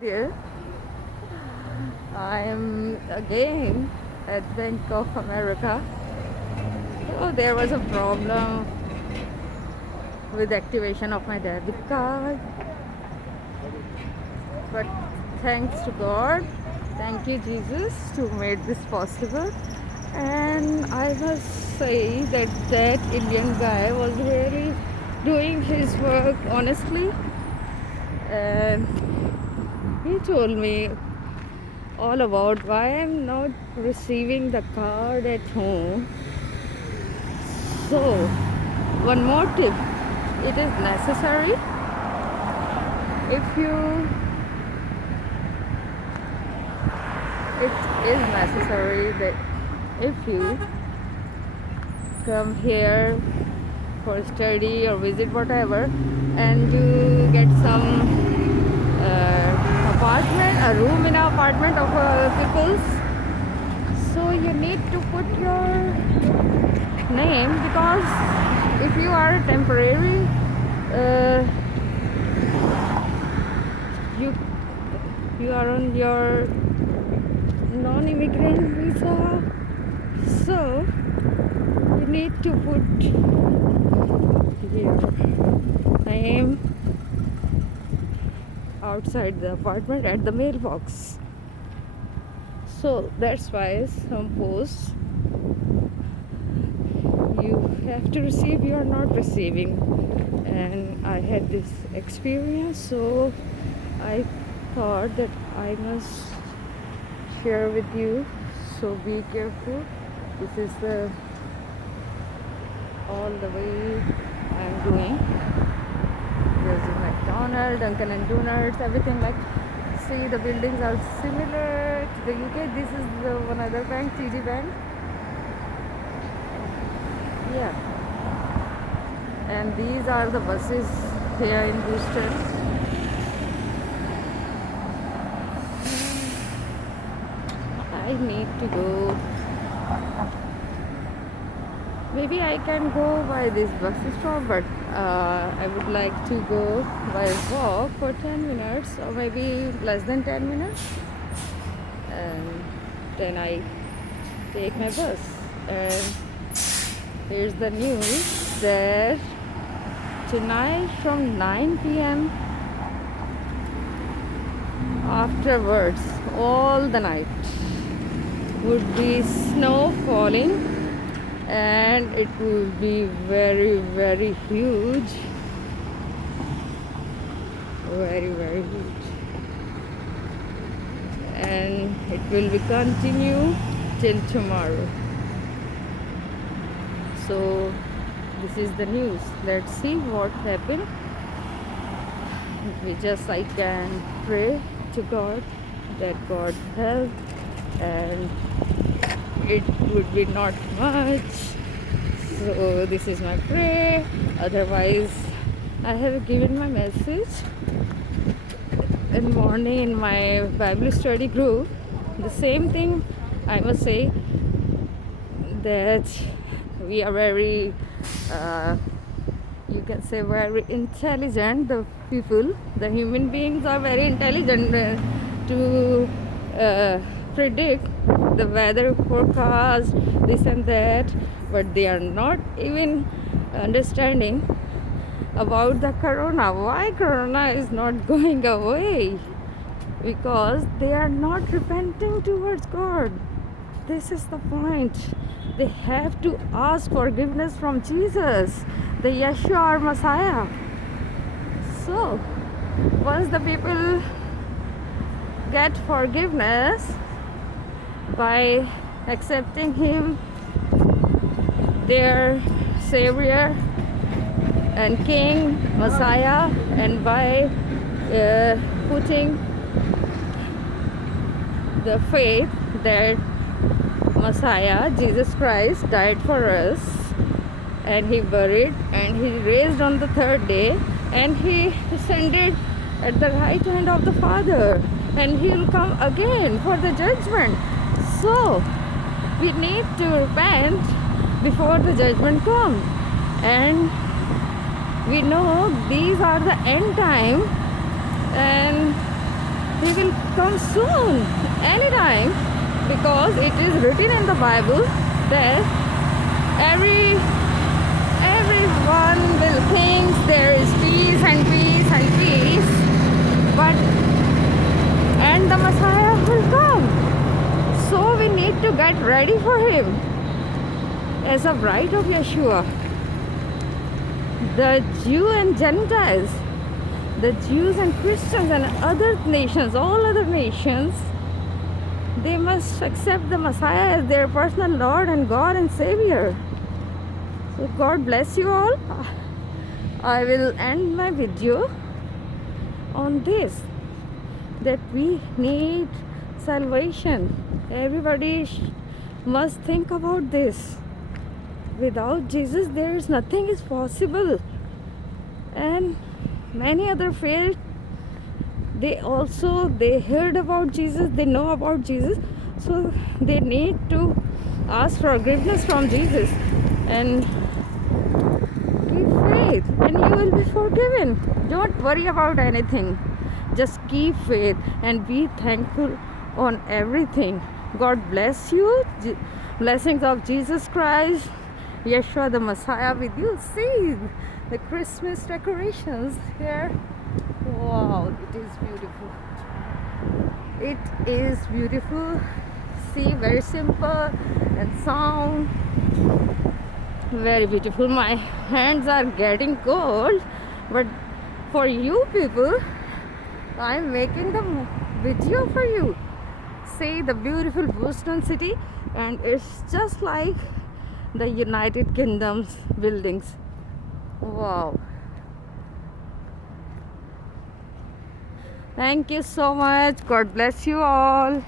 Dear, I am again at Bank of America. Oh, there was a problem with activation of my debit card, but thanks to God, thank you Jesus to made this possible. And I must say that that Indian guy was really doing his work honestly, and he told me all about why I'm not receiving the card at home. So, one more tip, it is necessary if you it is necessary that if you come here for study or visit whatever and you get some apartment, a room in an apartment of people's, so you need to put your name, because if you are temporary, you you are on your non-immigrant visa, so you need to put your name outside the apartment at the mailbox. So that's why some posts you have to receive, you are not receiving. And I had this experience, so I thought that I must share with you. So be careful. This is the all the way I'm doing. There's a McDonald's, Dunkin' and Donuts, everything like. See, the buildings are similar to the UK. This is the one other bank, TD Bank. Yeah, and these are the buses here in Houston. I need to go. Maybe I can go by this bus stop, but I would like to go by walk for 10 minutes or maybe less than 10 minutes, and then I take my bus. And here's the news that tonight from 9 p.m. afterwards, all the night would be snow falling, and it will be very, very huge. Very, very huge. And it will be continue till tomorrow. So this is the news. Let's see what happened. I can pray to God that God help, and it would be not much. So this is my prayer. Otherwise, I have given my message in morning in my Bible study group. The same thing I must say, that we are very you can say very intelligent. The people, the human beings are very intelligent to predict the weather forecast, this and that, but they are not even understanding about the corona. Why corona is not going away? Because they are not repenting towards God. This is the point. They have to ask forgiveness from Jesus, the Yeshua or Messiah. So, once the people get forgiveness by accepting Him, their Savior and King, Messiah, and by putting the faith that Messiah, Jesus Christ, died for us, and He buried, and He raised on the third day, and He ascended at the right hand of the Father, and He will come again for the judgment. So, we need to repent before the judgment comes. And we know these are the end time, and He will come soon, anytime, because it is written in the Bible that everyone will think there is peace and peace and peace, but and the Messiah will come. So we need to get ready for him as a bride of Yeshua. The Jew and Gentiles, the Jews and Christians and other nations, all other nations, they must accept the Messiah as their personal Lord and God and Savior. So God bless you all. I will end my video on this, that we need salvation. Everybody must think about this. Without Jesus, there is nothing is possible. And many other faith, they heard about Jesus, they know about Jesus, so they need to ask forgiveness from Jesus and keep faith, and you will be forgiven. Don't worry about anything, just keep faith and be thankful on everything. God bless you. Blessings of Jesus Christ, Yeshua the Messiah with you. See the Christmas decorations here. Wow, it is beautiful. It is beautiful. See, very simple and sound. Very beautiful. My hands are getting cold, but for you people, I'm making the video for you. See the beautiful Boston city, and it's just like the United Kingdom's buildings. Wow. Thank you so much. God bless you all.